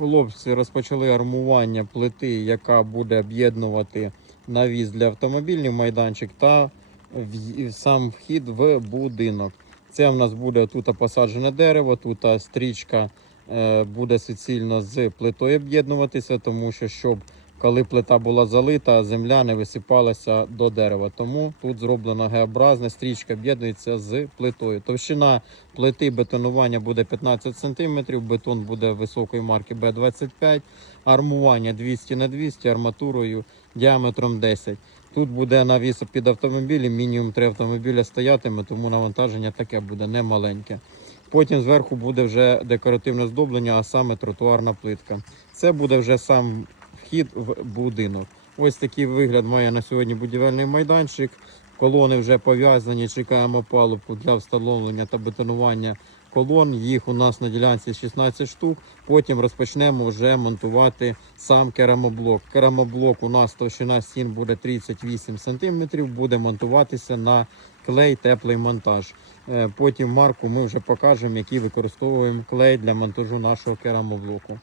Хлопці розпочали армування плити, яка буде об'єднувати навіз для автомобільних майданчик та в- сам вхід в будинок. Це в нас буде тут посаджене дерево, тут стрічка е, буде суцільно з плитою об'єднуватися, тому що щоб коли плита була залита, земля не висипалася до дерева. Тому тут зроблено Г-образне, стрічка об'єднується з плитою. Товщина плити бетонування буде 15 см, бетон буде високої марки Б25, армування 200 на 200 арматурою діаметром 10. Тут буде навіс під автомобілі, мінімум 3 автомобіля стоятиме, тому навантаження таке буде немаленьке. Потім зверху буде вже декоративне здоблення, а саме тротуарна плитка. Це буде вже сам вхід в будинок. Ось такий вигляд має на сьогодні будівельний майданчик. Колони вже пов'язані, чекаємо палубку для встановлення та бетонування колон. Їх у нас на ділянці 16 штук. Потім розпочнемо вже монтувати сам керамоблок. Керамоблок у нас товщина стін буде 38 см, буде монтуватися на клей теплий монтаж. Е, Потім марку ми вже покажемо, який використовуємо клей для монтажу нашого керамоблоку.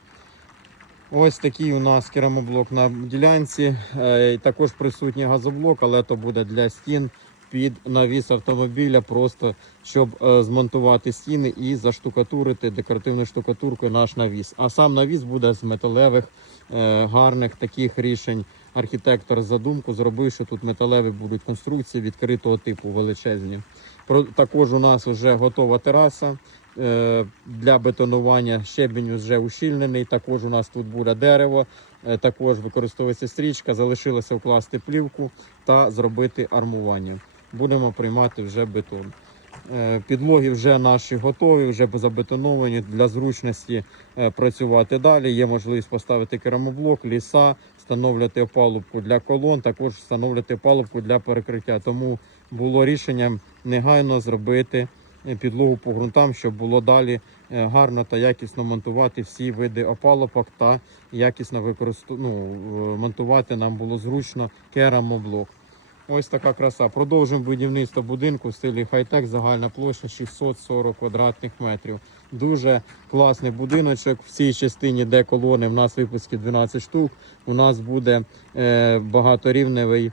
Ось такий у нас керамоблок на ділянці. Е, Також присутній газоблок, але то буде для стін під навіс автомобіля, просто щоб е, змонтувати стіни і заштукатурити декоративною штукатуркою наш навіс. А сам навіс буде з металевих е, гарних таких рішень. Архітектор задумку зробив, що тут металеві будуть конструкції відкритого типу величезні. Також у нас вже готова тераса для бетонування. Щебінь вже ущільнений. Також у нас тут буде дерево. Е, Також використовується стрічка. Залишилося вкласти плівку та зробити армування. Будемо приймати вже бетон. Е, Підлоги вже наші готові, вже забетоновані для зручності е, працювати далі. Є можливість поставити керамоблок, ліса, встановлювати опалубку для колон, також встановлювати опалубку для перекриття. Тому було рішенням негайно зробити е, підлогу по ґрунтам, щоб було далі е, гарно та якісно монтувати всі види опалубок та якісно використу... ну, е, монтувати нам було зручно керамоблок. Ось така краса. Продовжуємо будівництво будинку в стилі хай-тек. Загальна площа 640 квадратних метрів. Дуже класний будиночок. В цій частині, де колони, в нас випуски 12 штук. У нас буде е, багаторівневий.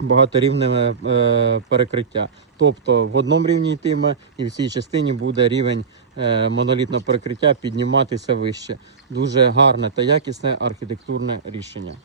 Багаторівневе е, перекриття. Тобто в одному рівні йтиме, і в цій частині буде рівень е, монолітного перекриття підніматися вище. Дуже гарне та якісне архітектурне рішення.